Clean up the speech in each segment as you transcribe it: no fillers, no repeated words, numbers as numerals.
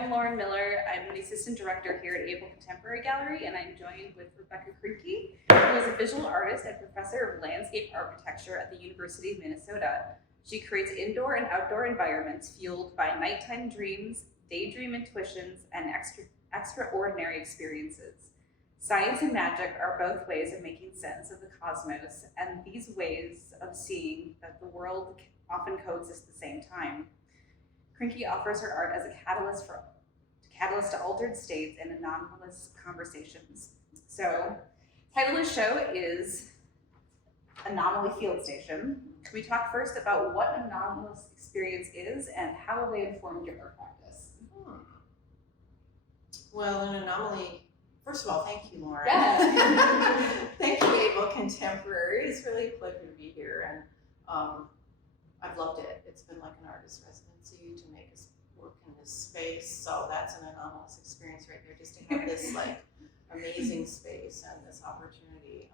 I'm Lauren Miller. I'm the assistant director here at Abel Contemporary Gallery, and I'm joined with Rebecca Krinke, who is a visual artist and professor of landscape architecture at the University of Minnesota. She creates indoor and outdoor environments fueled by nighttime dreams, daydream intuitions, and extraordinary experiences. Science and magic are both ways of making sense of the cosmos, and these ways of seeing that the world often coexist at the same time. Krinke offers her art as a catalyst to altered states and anomalous conversations. So, title of the show is Anomaly Field Station. Can we talk first about what an anomalous experience is and how they informed your art practice? Well, an anomaly, first of all, thank you, Lauren. Yeah. Thank you, Abel Contemporary. It's really a pleasure to be here, and I've loved it. It's been like an artist residency to make us work in this space, so that's an anomalous experience right there, just to have this like amazing space and this opportunity.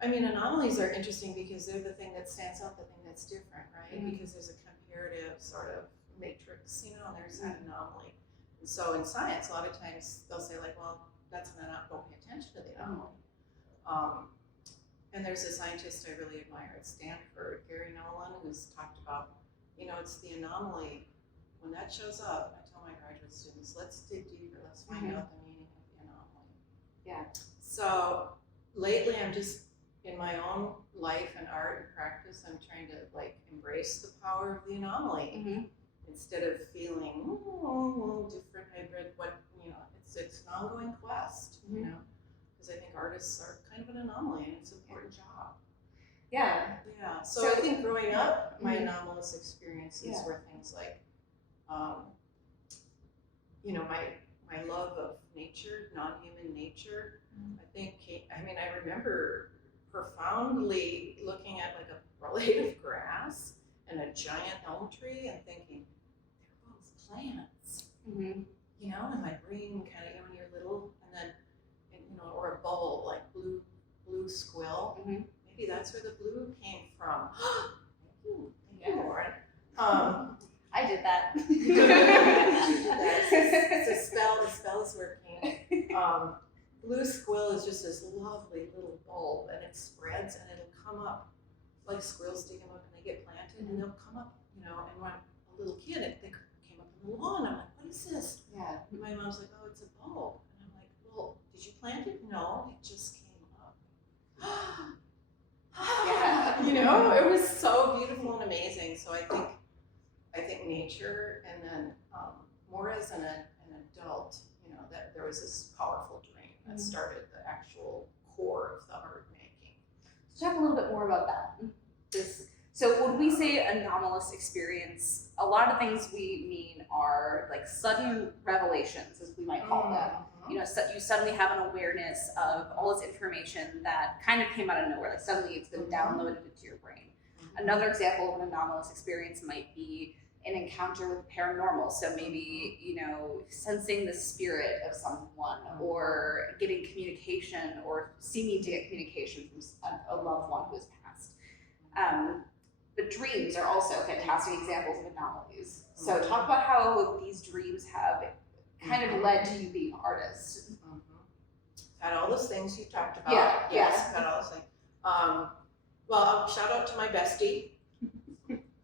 I mean, anomalies are interesting because they're the thing that stands out, the thing that's different, right? Because there's a comparative sort of matrix, and there's that anomaly. And so in science, a lot of times they'll say like, well, that's an anomaly, don't pay attention to the anomaly. And there's a scientist I really admire at Stanford, Gary Nolan, who's talked about, it's the anomaly. When that shows up, I tell my graduate students, let's dig deeper, let's find out the meaning of the anomaly. Yeah. So lately I'm just, in my own life and art and practice, I'm trying to like embrace the power of the anomaly. Instead of feeling, different hybrid, it's an ongoing quest, because I think artists are kind of an anomaly and it's an important job. Yeah. Yeah. So I think growing up, my anomalous experiences were things like, my love of nature, non-human nature. I remember profoundly looking at like a blade of grass and a giant elm tree and thinking, they're both plants. And my brain kind of, when you're little, and then, or a bulb, like blue squill. Maybe that's where the blue came from. Thank you, Lauren. I did that. You did that. It's a spell. The spell is working. Blue squill is just this lovely little bulb, and it spreads, and it'll come up like squirrels dig them up, and they get planted, and they'll come up. And when a little kid, they came up in the lawn. I'm like, what is this? Yeah. And my mom's like, oh, it's a bulb. And I'm like, well, did you plant it? No, it just came up. Yeah. It was so beautiful and amazing. So I think nature, and then more as an adult, that there was this powerful dream that started the actual core of the art making. So talk a little bit more about that. So when we say anomalous experience, a lot of things we mean are like sudden revelations, as we might call them. You suddenly have an awareness of all this information that kind of came out of nowhere, like suddenly it's been downloaded into your brain. Another example of an anomalous experience might be an encounter with paranormal. So maybe, sensing the spirit of someone, or getting communication, or seeming to get communication from a loved one who has passed. But dreams are also fantastic examples of anomalies. So talk about how these dreams have kind of led to you being an artist. Got all those things you talked about. Yeah. Yes, got all those things. Well, shout out to my bestie,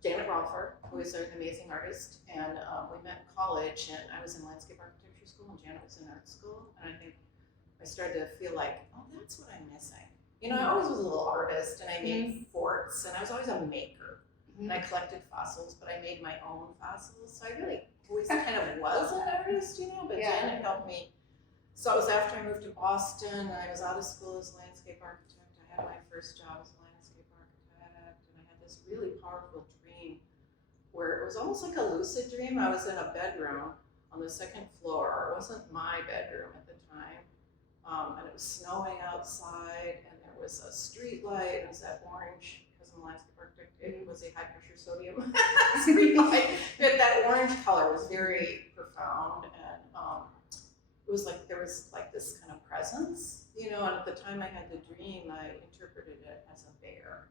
Janet Rolfer, who is an amazing artist, and we met in college, and I was in landscape architecture school, and Janet was in art school, and I think I started to feel like, oh, that's what I'm missing. I always was a little artist, and I made forts, and I was always a maker, and I collected fossils, but I made my own fossils, so I really always kind of was an artist, but Janet helped me. So it was after I moved to Boston, and I was out of school as a landscape architect. I had my first job as a landscape architect, and I had this really powerful dream where it was almost like a lucid dream. I was in a bedroom on the second floor. It wasn't my bedroom at the time, and it was snowing outside, and there was a street light, and it was that orange, because I'm a landscape architect, it was a high pressure sodium street light. That orange color was very profound, and it was like there was like this kind of presence, and at the time I had the dream, I interpreted it as a bear.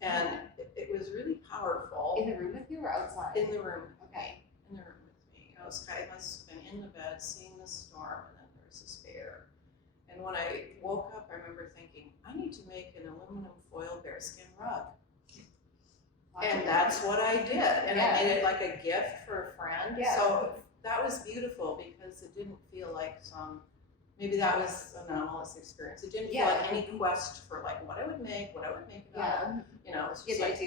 And it was really powerful. In the room with you or outside? In the room. Okay. In the room with me. was, I must have been in the bed seeing the storm, and then there was this bear. And when I woke up, I remember thinking, I need to make an aluminum foil bearskin rug. And that's what I did. And I made it like a gift for a friend. Yeah. So that was beautiful because it didn't feel like maybe that was an anomalous experience. It didn't feel like any quest for like what I would make it out of. You know, it's just like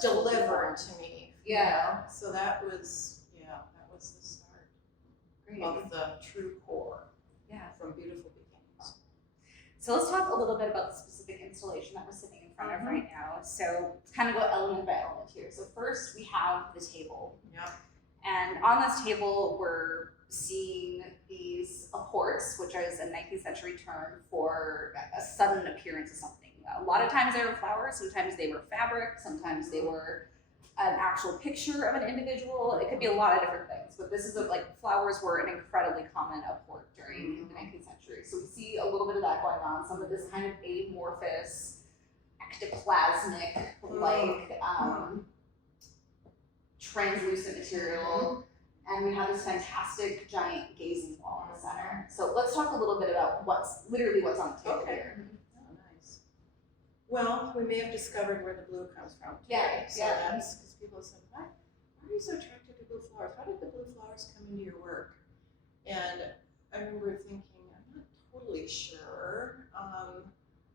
delivered to me. Yeah. You know? So that was the start of the true core. Yeah. From beautiful beginnings. So let's talk a little bit about the specific installation that we're sitting in front of right now. So it's kind of go element by element here. So first we have the table. Yeah. And on this table, we're seeing these apports, which is a 19th century term for a sudden appearance of something. A lot of times they were flowers, sometimes they were fabric, sometimes they were an actual picture of an individual. It could be a lot of different things, but this is like flowers were an incredibly common apport during the 19th century. So we see a little bit of that going on, some of this kind of amorphous, ectoplasmic, like translucent material. And we have this fantastic giant gazing wall in the center. So let's talk a little bit about what's on the table here. Oh, nice. Well, we may have discovered where the blue comes from today. Yeah, so that's because people said, why are you so attracted to blue flowers? How did the blue flowers come into your work? And I remember thinking, I'm not totally sure.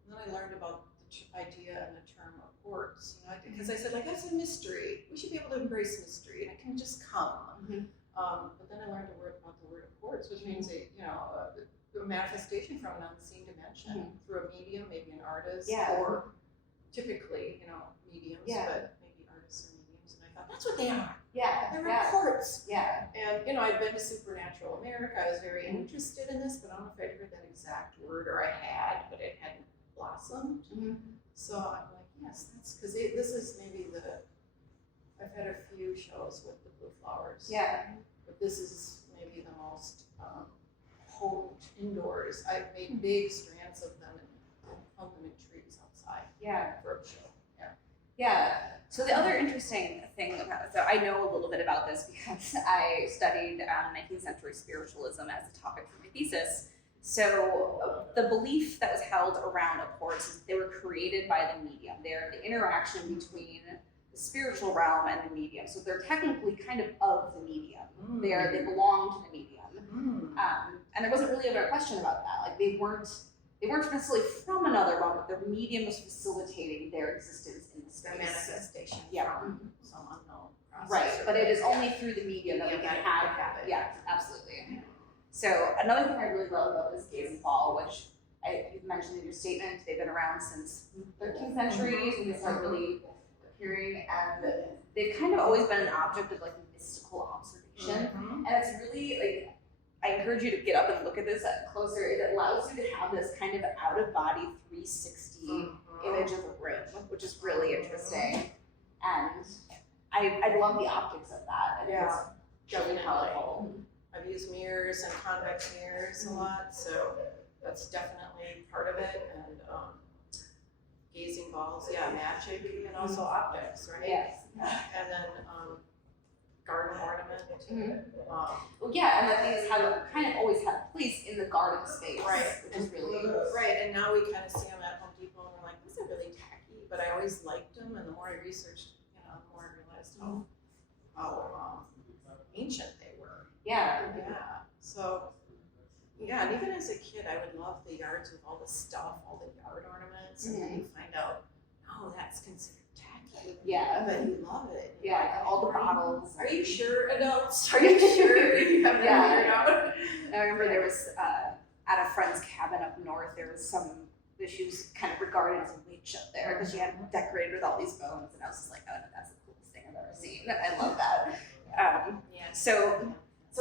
Then I learned about the idea and the term apports, you know, because I said, like, that's a mystery. We should be able to embrace mystery, and it can just come. But then I learned about the word apports, which means a manifestation from an unseen dimension through a medium, maybe an artist, or typically, mediums, but maybe artists or mediums. And I thought, that's what they are. They're apports. And, I'd been to Supernatural America. I was very interested in this, but I don't know if I'd heard that exact word, or I had, but it hadn't blossomed. So I'm like, yes, that's because this is maybe I've had a few shows with the blue flowers. But this is maybe the most potent indoors. I've made big strands of them and hung them in trees outside. For a show. So the other interesting thing so I know a little bit about this because I studied 19th century spiritualism as a topic for my thesis. So the belief that was held around apports is they were created by the medium. They're the interaction between the spiritual realm and the medium. So they're technically kind of the medium. They belong to the medium. And there wasn't really ever a question about that. Like they weren't necessarily from another realm, but the medium was facilitating their existence in the space. The manifestation from some unknown process. Right, but it is only through the medium that we can have it. Yeah, absolutely. So another thing I really love about this gazing ball, which you've mentioned in your statement, they've been around since 13th century when they started really appearing, and they've kind of always been an object of like mystical observation. And it's really like, I encourage you to get up and look at this closer. It allows you to have this kind of out-of-body 360 image of the room, which is really interesting. And I love the optics of that. And it's really powerful. I've used mirrors and convex mirrors a lot, so that's definitely part of it. And gazing balls, magic, and also optics, right? Yes. And then garden ornament. And that these have kind of always had a place in the garden space, which is really And now we kind of see them at Home Depot, and we're like, these are really tacky. But I always liked them, and the more I researched, the more I realized how ancient they were. So, and even as a kid, I would love the yards with all the stuff, all the yard ornaments, and then you find out, no, that's considered tacky. But you love it. Like, all the bottles. Are you sure, adults? Are you sure? You have I remember there was, at a friend's cabin up north, there was she was kind of regarded as a witch up there because she had decorated with all these bones, and I was just like, oh no, that's the coolest thing I've ever seen. I love that. So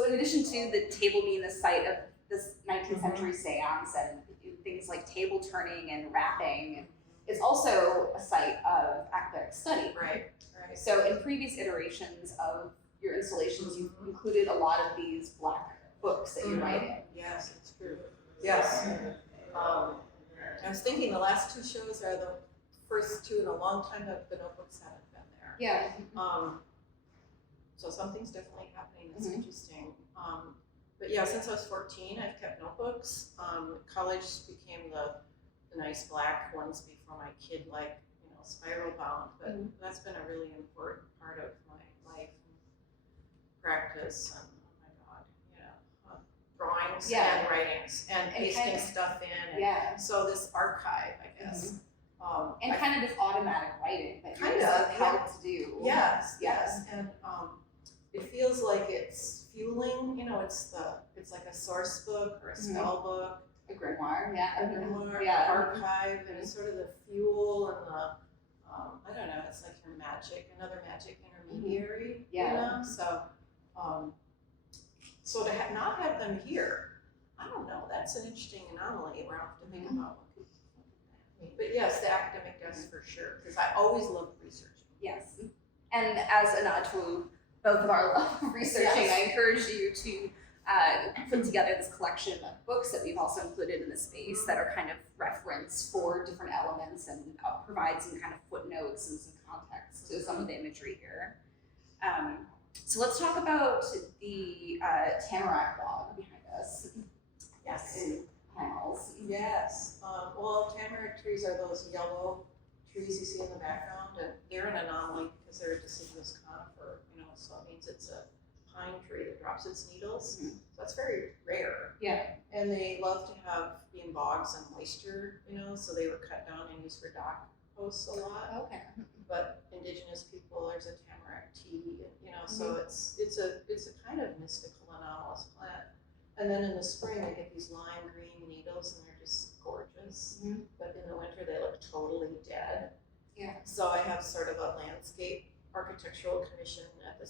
in addition to the table being the site of this 19th century seance and things like table turning and wrapping, it's also a site of academic study. Right. So in previous iterations of your installations, you've included a lot of these black books that you write in. Yes, it's true. Yes. I was thinking the last two shows are the first two in a long time that the notebooks haven't been there. So something's definitely happening that's Mhm. interesting. But yeah, since I was 14, I've kept notebooks. College became the nice black ones before my kid, like, spiral bound. But that's been a really important part of my life and practice. And oh my God, drawings Yeah. and writings and pasting stuff in. And Yeah. so this archive, I guess. And kind of this automatic writing that Kind you're of, helped to do. Yes, and it feels like it's fueling. It's like a source book or a spell book, A grimoire, a grimoire, yeah. archive, and it's sort of the fuel and the I don't know. It's like your magic, another magic intermediary. Yeah. So to not have them here, I don't know. That's an interesting anomaly. We're have to think about what could mean. But yes, the academic desk for sure, because I always loved research. Yes. And as a nod to both of our love of researching, Yes. I encourage you to put together this collection of books that we've also included in the space that are kind of reference for different elements and provide some kind of footnotes and some context to some of the imagery here. So let's talk about the tamarack log behind us. Yes. In panels. Yes. Well, tamarack trees are those yellow trees you see in the background, and they're an anomaly because they're a deciduous conifer. So it means it's a pine tree that drops its needles. So that's very rare. Yeah. And they love to be in bogs and moisture. So they were cut down and used for dock posts a lot. Okay. But indigenous people, there's a tamarack tea, so it's a kind of mystical anomalous plant. And then in the spring they get these lime green needles and they're just gorgeous. But in the winter they look totally dead. Yeah. So I have sort of a landscape architectural commission at the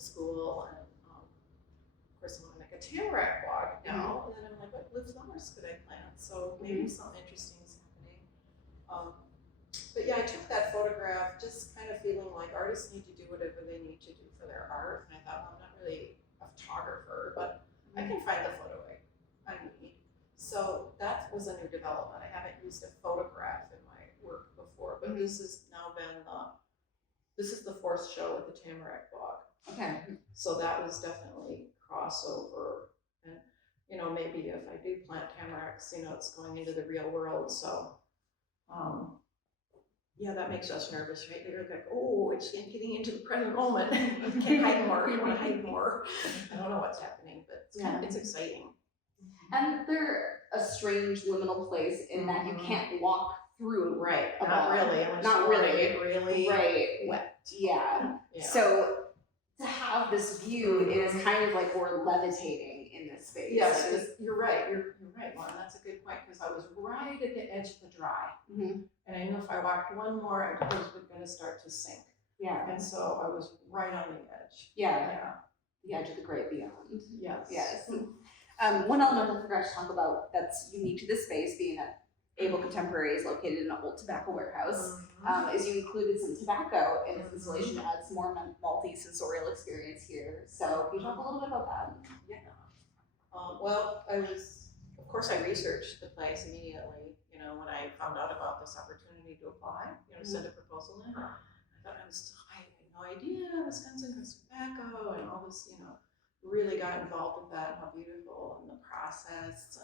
school, and of course I want to make a tamarack log now. And then I'm like, what blue flowers could I plant? So maybe something interesting is happening. But yeah, I took that photograph just kind of feeling like artists need to do whatever they need to do for their art. And I thought, well, I'm not really a photographer, but I can find the photo I need. So that was a new development. I haven't used a photograph in my work before, but this has now been this is the fourth show with the tamarack log. Okay. So that was definitely crossover. And, maybe if I do plant tamaracks, it's going into the real world. So, yeah, that makes us nervous, right? They're like, oh, it's getting into the present moment. You can't hide more. You want to hide more. I don't know what's happening, but it's exciting. And they're a strange liminal place in that you can't walk through. Right. Not really. Not really. Get really wet. Yeah. So to have this view, it is kind of like we're levitating in this space. Yes, you're right. You're right, Lauren. That's a good point, because I was right at the edge of the dry. And I knew if I walked one more, I was going to start to sink. Yeah. And so I was right on the edge. Yeah. The edge of the great beyond. Yes. One element I forgot to talk about that's unique to this space, being that Abel Contemporary is located in an old tobacco warehouse, is you included some tobacco in this installation to add some more multi-sensorial experience here. So can you talk a little bit about that? Yeah. Well, of course I researched the place immediately, when I found out about this opportunity to apply, send a proposal in. I thought I had no idea Wisconsin has tobacco and all this, really got involved with that, how beautiful, and the process,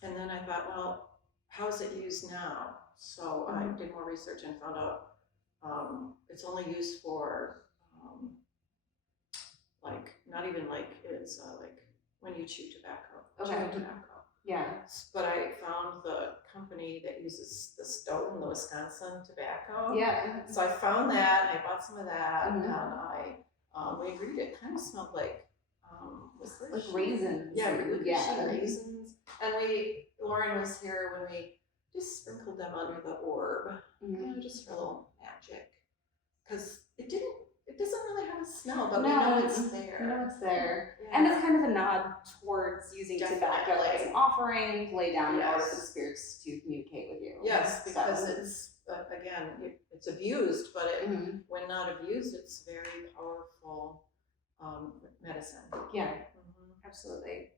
and then I thought, well, how is it used now? So I did more research and found out it's only used for not even like it's like when you chew tobacco. Chewing tobacco. Yeah. But I found the company that uses the Stoughton, the Wisconsin tobacco. Yeah. So I found that, and I bought some of that, and we agreed it kind of smelled like raisins. Yeah, really raisins. And Lauren was here when we just sprinkled them under the orb, just for a little magic. Because it doesn't really have a smell, but we know it's there. We know it's there. Yeah. And it's kind of a nod towards using tobacco as an offering to lay down in order for the spirits to communicate with you. Yes, because it's, again, it's abused, but when not abused, it's very powerful medicine. Yeah, absolutely.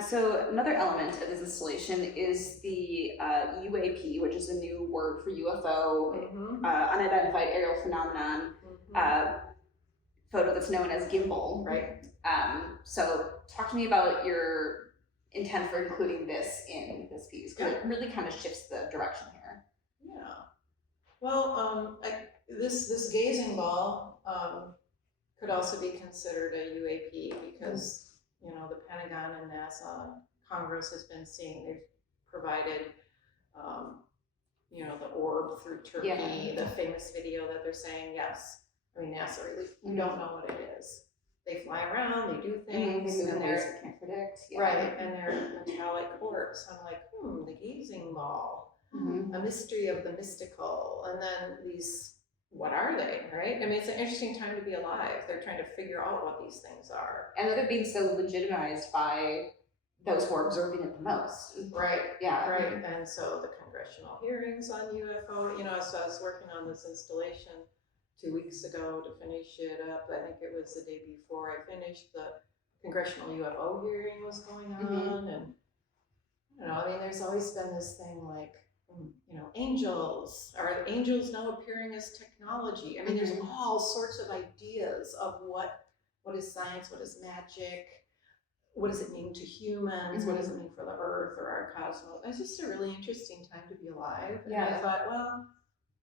So another element of this installation is the UAP, which is a new word for UFO, unidentified aerial phenomenon. photo that's known as gimbal. Right. So talk to me about your intent for including this in this piece, because it really kind of shifts the direction here. Yeah. Well, this gazing ball could also be considered a UAP because, you know, the Pentagon and NASA and Congress has been seeing, they've provided, you know, the orb through Turkey, the famous video that they're saying, yes. I mean, NASA really, you don't know what it is. They fly around, they do things, and they're, can't predict. right, and they're metallic orbs. I'm like, the gazing ball, a mystery of the mystical, and then these, what are they, right? I mean, it's an interesting time to be alive. They're trying to figure out what these things are. And they're being so legitimized by those who are observing it the most. Right, yeah. Right, and so the congressional hearings on UFO, you know, so I was working on this installation 2 weeks ago to finish it up. I think it was the day before I finished. The congressional UFO hearing was going on, and you know, I mean, there's always been this thing like, you know, angels, are angels now appearing as technology? I mean, there's all sorts of ideas of what is science, what is magic, what does it mean to humans, what does it mean for the earth or our cosmos. It's just a really interesting time to be alive. And I thought, well,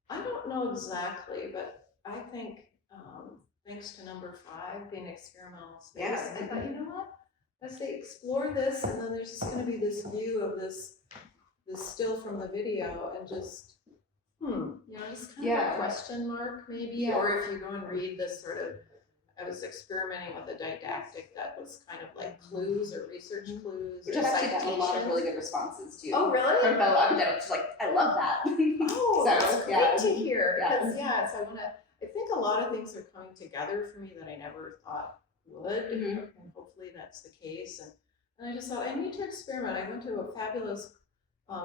I don't know exactly, but I think thanks to number 5 being experimental space, I thought, you know what? As they explore this, and then there's just going to be this view of this still from the video, and just you know, just kind of a question mark maybe, or if you go and read this sort of, I was experimenting with a didactic that was kind of like clues or research clues. Which I've actually gotten a lot of really good responses to. Oh, really? From fellow academics, like, I love that. Oh, so, that's great to hear. Because Yeah. So I think a lot of things are coming together for me that I never thought would, and hopefully that's the case. And I just thought I need to experiment. I went to a fabulous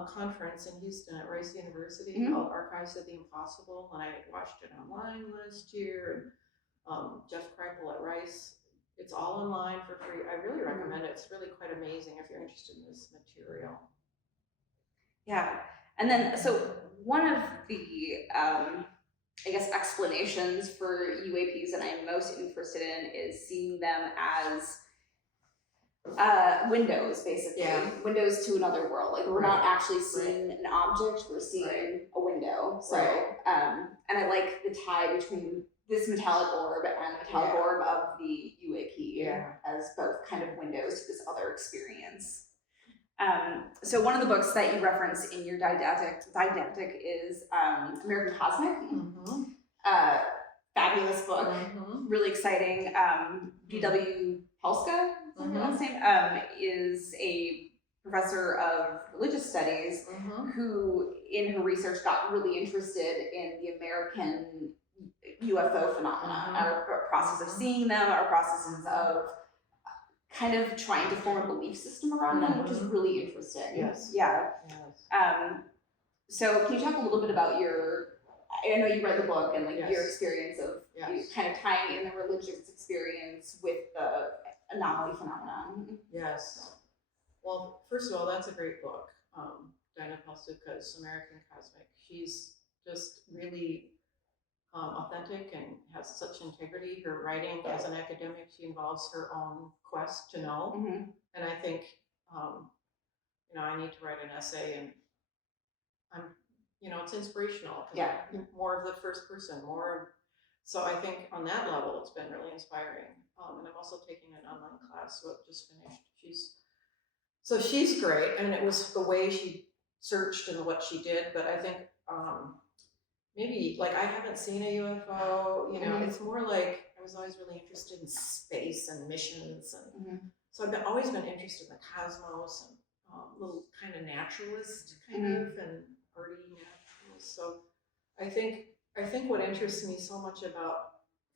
conference in Houston at Rice University called Archives of the Impossible, and I watched it online last year. And Jeff Kripal at Rice, it's all online for free. I really recommend it. It's really quite amazing if you're interested in this material. Yeah, and then so one of the I guess explanations for UAPs that I'm most interested in is seeing them as windows, basically. Windows to another world. Like, we're not actually seeing an object, we're seeing a window. So, and I like the tie between this metallic orb and the metallic orb of the UAP as both kind of windows to this other experience. So one of the books that you reference in your didactic is American Cosmic. Fabulous book, really exciting. B.W. Helska, last name, is a professor of religious studies who, in her research, got really interested in the American UFO phenomena, our process of seeing them, our processes of kind of trying to form a belief system around them, which is really interesting. So can you talk a little bit about I know you read the book and like your experience of kind of tying in the religious experience with the anomaly phenomenon? Yes. Well, first of all, that's a great book. Dinah Palsuka's American Cosmic. She's just really authentic and has such integrity. Her writing as an academic, she involves her own quest to know. And I think, you know, I need to write an essay, and you know, it's inspirational. More of the first person, so I think on that level, it's been really inspiring. And I'm also taking an online class, so I've just finished. She's great, and it was the way she searched and what she did, but I think, maybe, like, I haven't seen a UFO, you know, it's more like, I was always really interested in space and missions, and so I've always been interested in the cosmos, and little kind of naturalist kind of, and arty naturalist. So I think what interests me so much about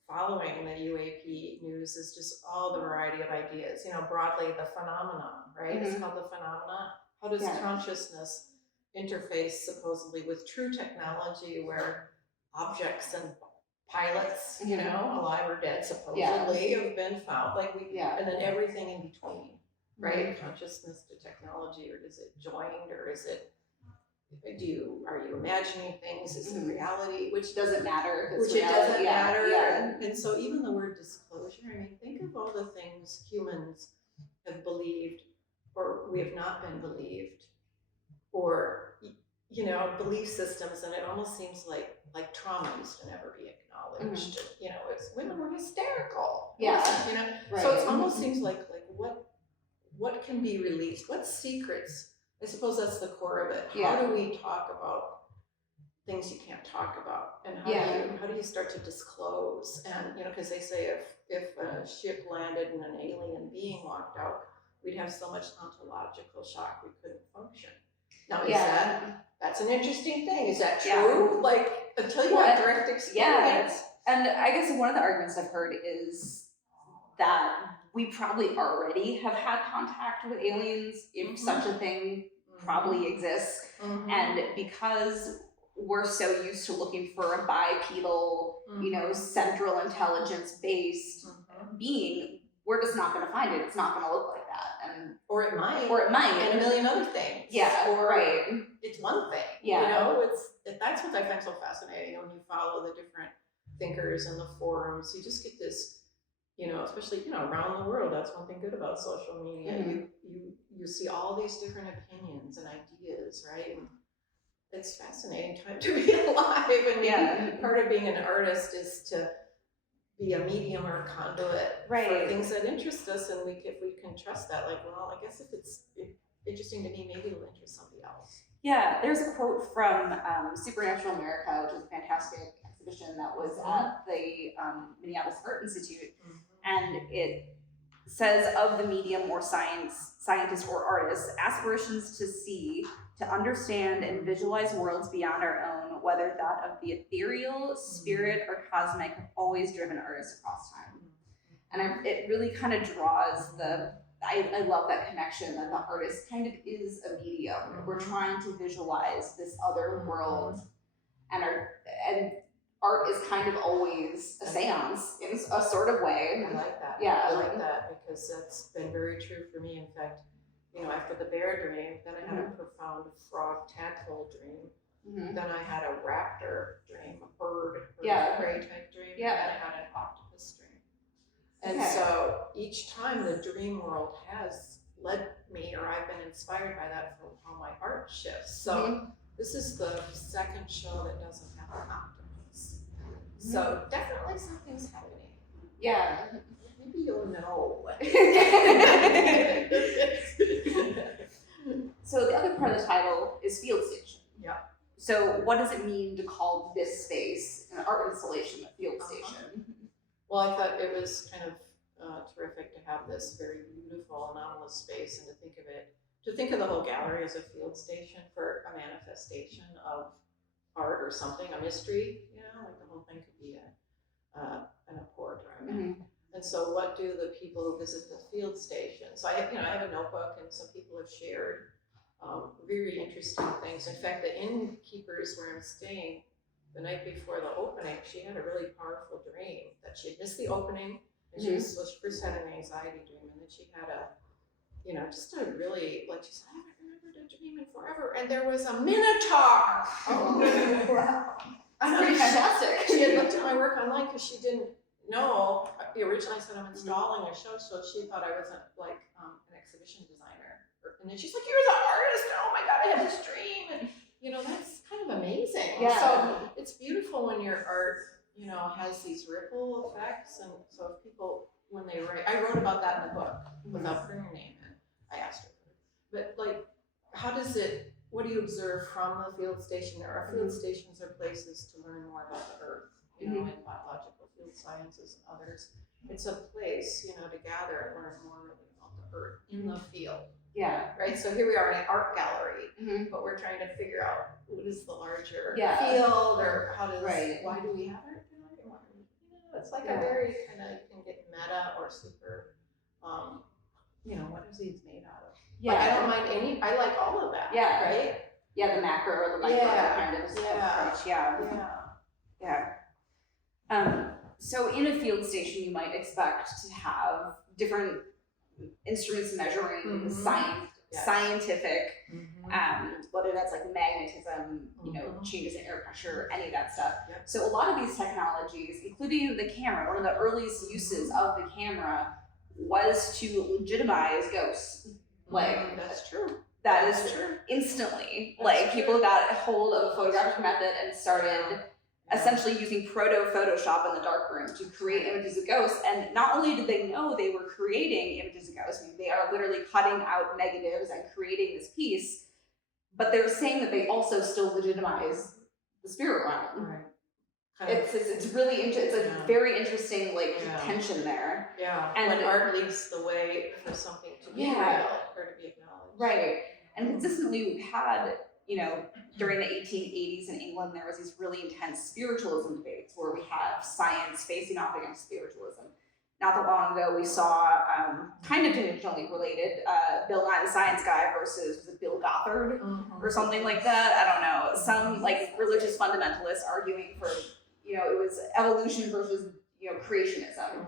following the UAP news is just all the variety of ideas, you know, broadly the phenomenon, right? It's called the phenomena. How does consciousness interface supposedly with true technology, where objects and pilots, you know, alive or dead, supposedly have been found, like and then everything in between, right? Consciousness to technology, or is it joined, or is it are you imagining things? Is it reality? Which doesn't matter. Which it doesn't matter. Yeah. And so even the word disclosure, I mean, think of all the things humans have believed, or we have not been believed, or, you know, belief systems, and it almost seems like trauma used to never be acknowledged. You know, it's women were hysterical. Yeah. You know, Right. so it almost seems like what can be released? What secrets? I suppose that's the core of it. How do we talk about things you can't talk about, and how do you start to disclose? And you know, because they say if a ship landed and an alien being walked out, we'd have so much ontological shock we couldn't function. Now, that's an interesting thing. Is that true? Yeah. Like, until you have direct experience. Yeah. And I guess one of the arguments I've heard is that we probably already have had contact with aliens, if such a thing probably exists. And because we're so used to looking for a bipedal, you know, central intelligence based being, we're just not going to find it. It's not going to look like that. And or it might. And a million other things. Yeah. Or it's one thing. Yeah. You know, that's what I find so fascinating when you follow the different thinkers and the forums. You just get this, you know, especially, you know, around the world. That's one thing good about social media. You see all these different opinions and ideas, right? And it's fascinating time to be alive. And part of being an artist is to be a medium or a conduit for things that interest us, and if we can trust that, like, well, I guess if it's interesting to me, maybe it'll interest somebody else. Yeah, there's a quote from Supernatural America, which is a fantastic exhibition that was at the Minneapolis Art Institute, and it says of the medium or scientist or artist, aspirations to see, to understand and visualize worlds beyond our own, whether that of the ethereal, spirit, or cosmic, have always driven artists across time. And it really kind of draws I love that connection that the artist kind of is a medium. We're trying to visualize this other world, and art is kind of always a seance in a sort of way. I like that. Yeah. I like that because that's been very true for me. In fact, you know, after the bear dream, then I had a profound frog tadpole dream. Then I had a raptor dream, a bird or prey type dream. And then I had an octopus dream. And so each time the dream world has led me, or I've been inspired by that for how my art shifts. So this is the second show that doesn't have an octopus. So definitely something's happening. Yeah. Maybe you'll know. So the other part of the title is Field Station. Yeah. So what does it mean to call this space an art installation, a field station? Well, I thought it was kind of terrific to have this very beautiful, anomalous space, and to think of the whole gallery as a field station for a manifestation of art or something, a mystery. You know, like the whole thing could be an apport or a map. And so, what do the people who visit the field station? So I have a notebook, and some people have shared very interesting things. In fact, the innkeepers where I'm staying, the night before the opening, she had a really powerful dream that she had missed the opening, and she first had an anxiety dream, and then she had just a really, like, she said, I haven't remembered a dream in forever, and there was a minotaur. Wow. That's pretty fantastic. She had looked at my work online because she didn't know. Originally I said I'm installing a show, so she thought I was an exhibition designer. And then she's like, you're the artist. Oh my God, I had this dream. And, you know, that's kind of amazing. Yeah. So it's beautiful when your art, you know, has these ripple effects. And so if people, when they write, I wrote about that in the book without putting her name in. I asked her. But like, what do you observe from the field station? There are field stations are places to learn more about the earth, you know, in biological field sciences and others. It's a place, you know, to gather and learn more really about the earth in the field. Yeah. Right. So here we are in an art gallery, but we're trying to figure out what is the larger field, or why do we have art gallery? You know, it's like a very kind of, you can get meta or super, you know, what is these made out of? Yeah. Like, I don't mind I like all of that. Yeah. Right. Yeah, the macro or the micro kind of approach. Yeah. So in a field station, you might expect to have different instruments measuring scientific, whether that's like magnetism, you know, changes in air pressure, any of that stuff. Yep. So a lot of these technologies, including the camera, one of the earliest uses of the camera was to legitimize ghosts. Like, that's true. That's true. Instantly. That's like, true. People got hold of a photographic method and started essentially using proto-Photoshop in the darkroom to create images of ghosts. And not only did they know they were creating images of ghosts, I mean, they are literally cutting out negatives and creating this piece, but they're saying that they also still legitimize the spirit realm. Right. It's really it's a very interesting tension there. Yeah. And when art leads the way for something to be real or to be acknowledged. Right. And consistently we've had, you know, during the 1880s in England, there was these really intense spiritualism debates where we have science facing off against spiritualism. Not that long ago, we saw, kind of tangentially related, Bill Nye the Science Guy versus, was it Bill Gothard or something like that? I don't know. Some religious fundamentalists arguing for, you know, it was evolution versus, you know, creationism.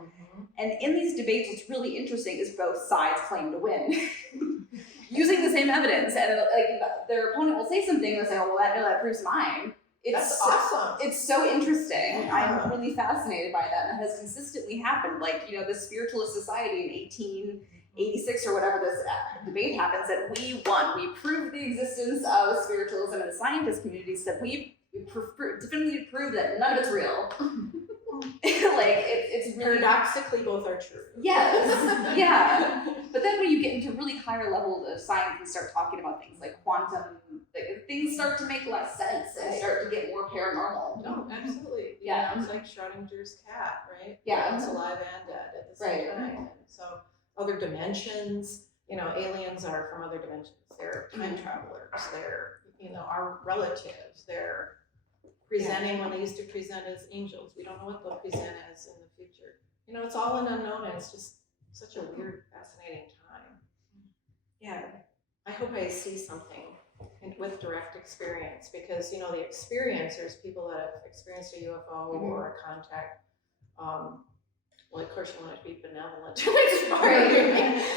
And in these debates, what's really interesting is both sides claim to win. Using the same evidence, and their opponent will say something and say, "Oh, well, that proves mine." That's awesome. It's so interesting. I'm really fascinated by that, and it has consistently happened. Like, you know, the Spiritualist Society in 1886 or whatever this debate happens, that we won. We proved the existence of spiritualism, and the scientist community said we definitively proved that none of it's real. It's really paradoxically both are true. Yes, yeah. But then when you get into really higher levels of science and start talking about things like quantum, things start to make less sense and start to get more paranormal. No, absolutely. Yeah. It's like Schrodinger's cat, right? Yeah. It's alive and dead at the same time. And so other dimensions, you know, aliens are from other dimensions. They're time travelers. They're, you know, our relatives. They're presenting when they used to present as angels. We don't know what they'll present as in the future. You know, it's all an unknown, and it's just such a weird, fascinating time. Yeah. I hope I see something with direct experience, because, you know, the experiencers, people that have experienced a UFO or a contact, well, of course you want to be benevolent.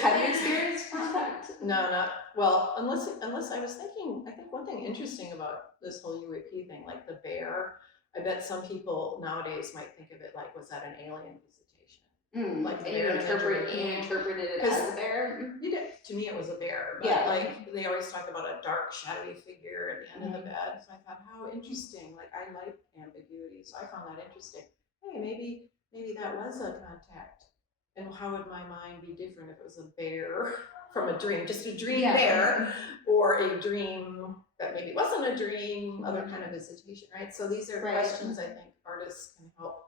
Have you experienced contact? No, not, well, unless I was thinking, I think one thing interesting about this whole UAP thing, like the bear, I bet some people nowadays might think of it like, was that an alien visitation? Like, and you interpreted it as a bear? You did. To me, it was a bear. But like, they always talk about a dark, shadowy figure at the end of the bed. So I thought, how interesting. Like, I like ambiguity. So I found that interesting. Hey, maybe that was a contact. And how would my mind be different if it was a bear from a dream, just a dream bear, or a dream that maybe wasn't a dream, other kind of visitation, right? So these are questions I think artists can help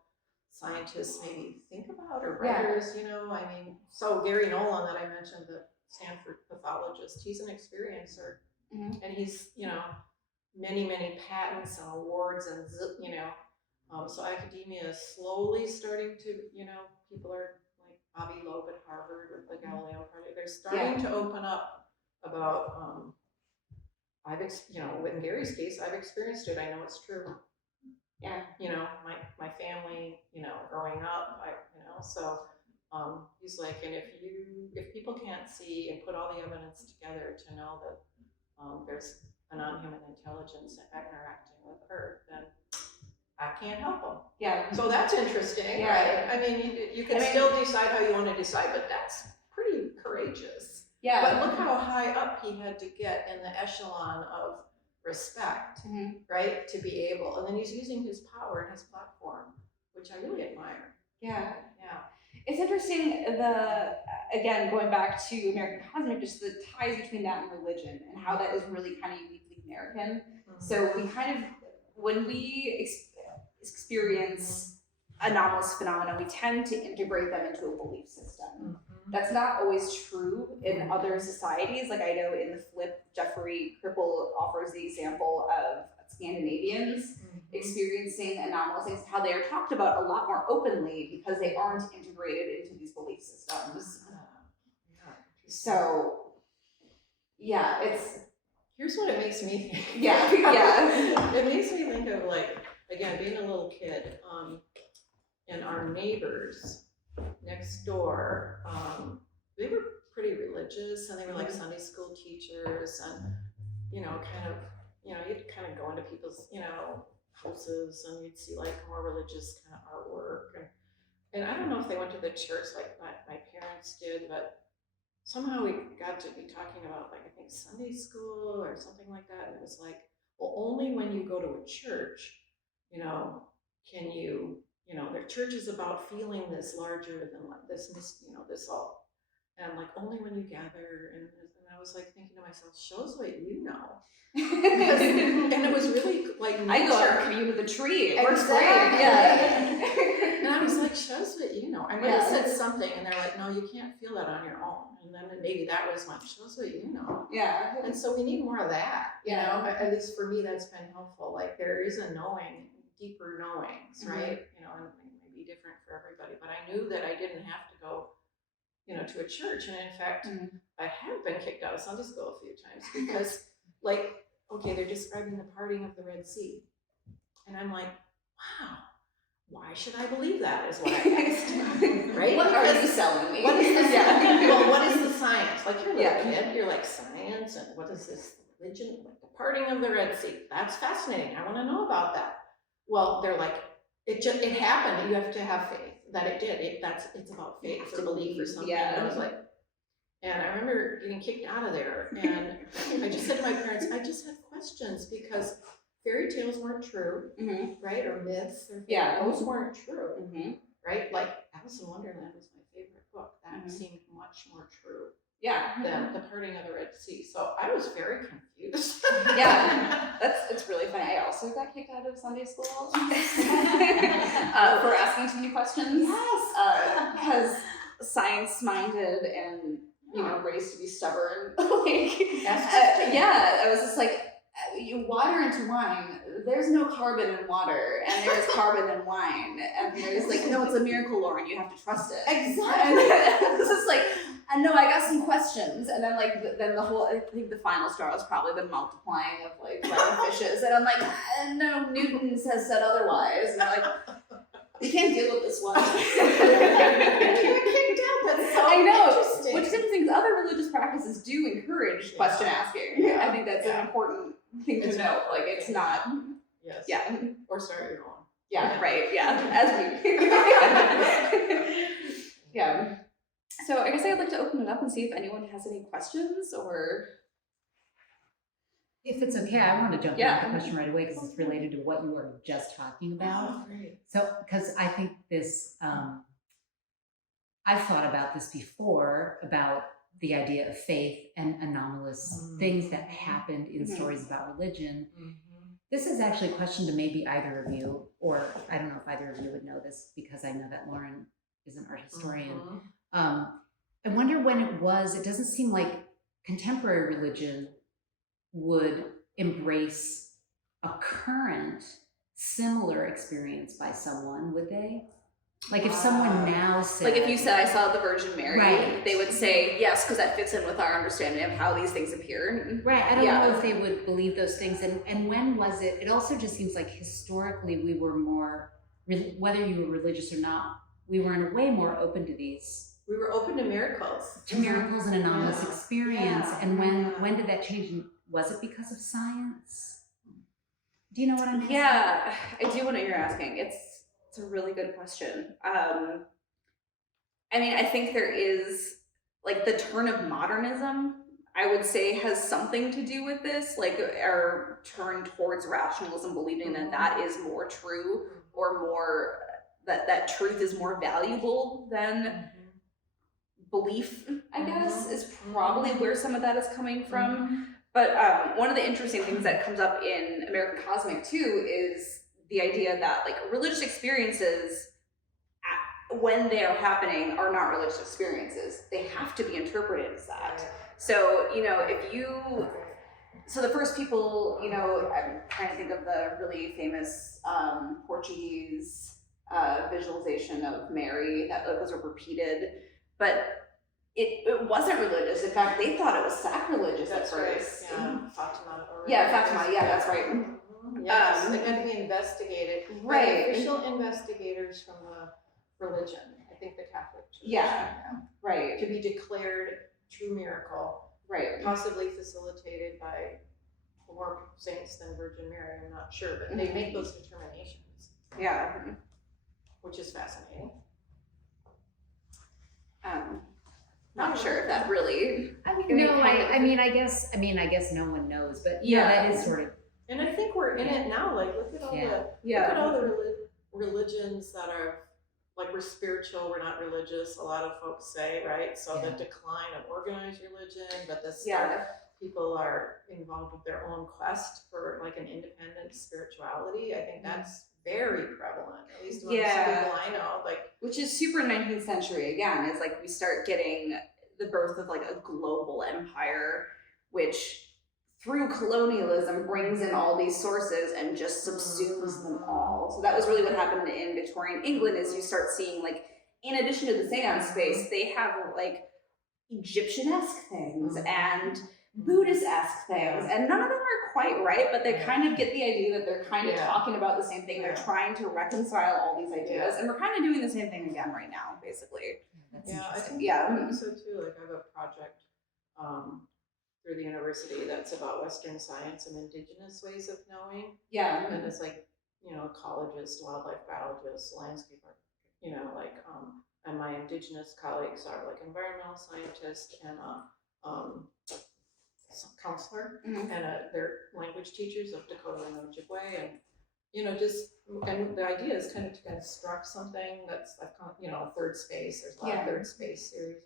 scientists maybe think about, or writers, you know. I mean, so Gary Nolan that I mentioned, the Stanford pathologist, he's an experiencer, and he's, you know, many patents and awards, and you know, so academia is slowly starting to, you know, people are like Bobby Loeb at Harvard with the Galileo project, they're starting to open up about, you know, in Gary's case, I've experienced it, I know it's true. Yeah, you know, my family, you know, growing up, you know, so he's like, and if people can't see and put all the evidence together to know that there's a non-human intelligence interacting with Earth, then I can't help them. Yeah. So that's interesting, right? I mean, you can still decide how you want to decide, but that's pretty courageous. Yeah. But look how high up he had to get in the echelon of respect, right? To be able, and then he's using his power and his platform, which I really admire. Yeah. Yeah. It's interesting, again, going back to American Cosmic, just the ties between that and religion, and how that is really kind of uniquely American. So we kind of, when we experience anomalous phenomena, we tend to integrate them into a belief system. That's not always true in other societies. Like, I know in the Flip, Jeffrey Kripple offers the example of Scandinavians experiencing anomalous things, how they are talked about a lot more openly because they aren't integrated into these belief systems. So, yeah, here's what it makes me think. It makes me think of, like, again, being a little kid, and our neighbors next door, they were pretty religious. religious, and they were like Sunday school teachers, and you'd kind of go into people's, houses, and you'd see like more religious kind of artwork, and I don't know if they went to the church like my parents did, but somehow we got to be talking about like, I think Sunday school or something like that, and it was like, well, only when you go to a church, can you, the church is about feeling this larger than like this, this all, and like only when you gather, and I was like thinking to myself, shows what you know. And it was really like nature. I go out and commune with a tree. It works Exactly. great. Yeah. And I was like, shows what you know. I might have said something, and they're like, no, you can't feel that on your own. And then maybe that was my shows what you know. Yeah. And so we need more of that. At least for me, that's been helpful. Like there is a knowing, deeper knowings, right? And it may be different for everybody. But I knew that I didn't have to go, to a church. And in fact, I have been kicked out of Sunday school a few times because, like, okay, they're describing the parting of the Red Sea, and I'm like, wow. Why should I believe that is what I asked, right? What are you selling me? What is the well, what is the science? Like you're a kid, you're like science, and what is this religion? Like the parting of the Red Sea. That's fascinating. I want to know about that. Well, they're like, it happened. You have to have faith that it did. It's about faith or belief or something. Yeah. And I was like, and I remember getting kicked out of there, and I just said to my parents, I just have questions because fairy tales weren't true, right? Or myths, or those weren't true, right? Like Alice in Wonderland was my favorite book. That seemed much more true than the parting of the Red Sea. So I was very confused. It's really funny. I also got kicked out of Sunday school for asking too many questions. Yes, because science-minded and raised to be stubborn. I was just like, you water into wine, there's no carbon in water, and there's carbon in wine, and there's like, no, it's a miracle, Lauren, you have to trust it. Exactly. And it's just like, I know, I got some questions, and then then the whole, I think the final straw is probably the multiplying of like fishes, and I'm like, no, Newton has said otherwise, and I'm like, you can't deal with this one. You were kicked out. That's so interesting. Which is interesting because other religious practices do encourage question asking. I think that's an important thing to know. Like it's not. Yes. Yeah. Or start your own. Yeah. Right. Yeah. As we. Yeah. So I guess I'd like to open it up and see if anyone has any questions or. If it's okay, I want to jump in with the question right away because it's related to what you were just talking about. Oh, great. So, because I think this, I've thought about this before, about the idea of faith and anomalous things that happened in stories about religion. This is actually a question to maybe either of you, or I don't know if either of you would know this because I know that Lauren is an art historian. I wonder when it doesn't seem like contemporary religion would embrace a current similar experience by someone, would they? Like if someone now said, like if you said I saw the Virgin Mary, right, they would say yes because that fits in with our understanding of how these things appear. Right. I don't know if they would believe those things. And when was it? It also just seems like historically we were more, whether you were religious or not, we were in a way more open to these. We were open to miracles. To miracles and anomalous experience. And when did that change? Was it because of science? Do you know what I'm asking? Yeah, I do know what you're asking. It's a really good question. I mean, I think there is, like, the turn of modernism, I would say, has something to do with this, like our turn towards rationalism, believing that that is more true, or more, that truth is more valuable than belief, I guess, is probably where some of that is coming from. But one of the interesting things that comes up in American Cosmic too is the idea that like religious experiences, when they are happening, are not religious experiences. They have to be interpreted as that. So, so the first people, I'm trying to think of the really famous Portuguese visualization of Mary that was repeated, but it wasn't religious. In fact, they thought it was sacrilegious at first. Right. Fatima. Fatima. Yeah, that's right. Yes, they had to be investigated. Right. By official investigators from the religion. I think the Catholic Church. Yeah. Right. To be declared true miracle, Right. possibly facilitated by more saints than Virgin Mary, I'm not sure, but they make those determinations, Yeah. which is fascinating. Not sure if that really. I guess no one knows, but that is sort of. And I think we're in it now. Like, look at all look at all the religions that are like, we're spiritual, we're not religious. A lot of folks say, right? So the decline of organized religion, but the start, people are involved with their own quest for like an independent spirituality. I think that's very prevalent, at least among some people I know. Like, which is super 19th century again, is like we start getting the birth of like a global empire, which through colonialism brings in all these sources and just subsumes them all. So that was really what happened in Victorian England, is you start seeing, like, in addition to the seance space, they have like Egyptian-esque things and Buddhist-esque things, and none of them are quite right, but they kind of get the idea that they're kind of talking about the same thing. They're trying to reconcile all these ideas, and we're kind of doing the same thing again right now, basically. That's I think so too. Like, I have a project through the university that's about Western science and indigenous ways of knowing. And it's like, ecologists, wildlife biologists, landscape, and my indigenous colleagues are like environmental scientists and counselor, and they're language teachers of Dakota and Ojibwe, and and the idea is kind of to construct something that's like, a third space. There's a lot of third space series,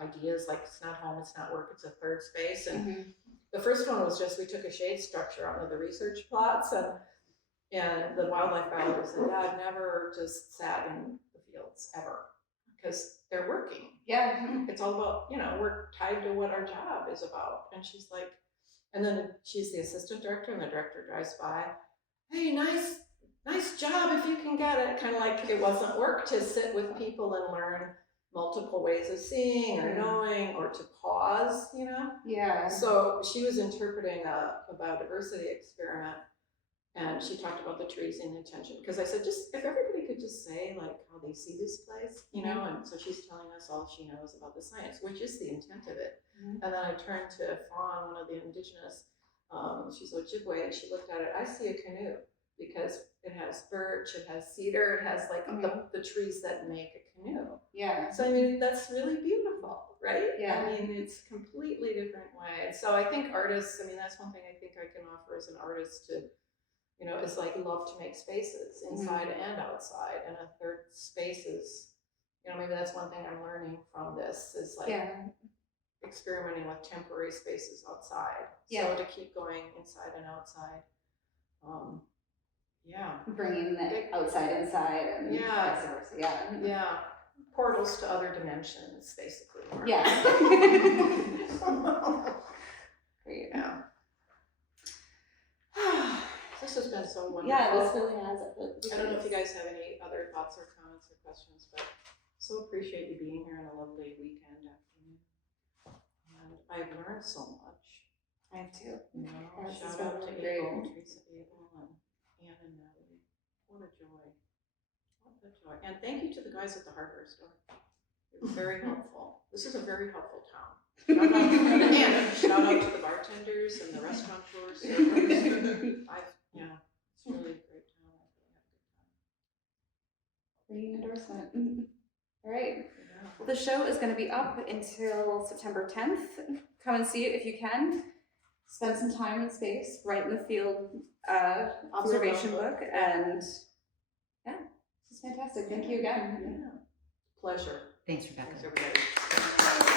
ideas like it's not home, it's not work, it's a third space. And the first one was just, we took a shade structure out of the research plots, and the wildlife biologists said, Dad never just sat in the fields ever, because they're working. It's all about, we're tied to what our job is about. And she's like, and then she's the assistant director, and the director drives by, hey, nice job if you can get it. Kind of like it wasn't work to sit with people and learn multiple ways of seeing or knowing, or to pause, So she was interpreting a biodiversity experiment, and she talked about the trees and intention, because I said, just if everybody could just say like how they see this place, and so she's telling us all she knows about the science, which is the intent of it. And then I turned to Fawn, one of the indigenous, she's Ojibwe, and she looked at it, I see a canoe, because it has birch, it has cedar, it has like the trees that make a canoe. So I mean, that's really beautiful, right? I mean, it's a completely different way. So I think artists, I mean, that's one thing I think I can offer as an artist to, is like love to make spaces inside and outside. And a third space is, maybe that's one thing I'm learning from this, is like experimenting with temporary spaces outside. So to keep going inside and outside. Bringing the outside inside and vice versa. Portals to other dimensions, basically. Great. This has been so wonderful. This really has. I don't know if you guys have any other thoughts or comments or questions, but so appreciate you being here on a lovely weekend afternoon. And I've learned so much. I have too. Shout out to Abel, Teresa Abel, and Anne and Natalie. What a joy. What a joy. And thank you to the guys at the hardware store. It was very helpful. This is a very helpful town. Shout out to the bartenders and the restaurateurs. It's really a great town. I really had a good time. Great endorsement. All right. Well, the show is going to be up until September 10th. Come and see it if you can. Spend some time in space, write in the field observation book, and this is fantastic. Thank you again. Pleasure. Thanks, Rebecca. Thanks, everybody.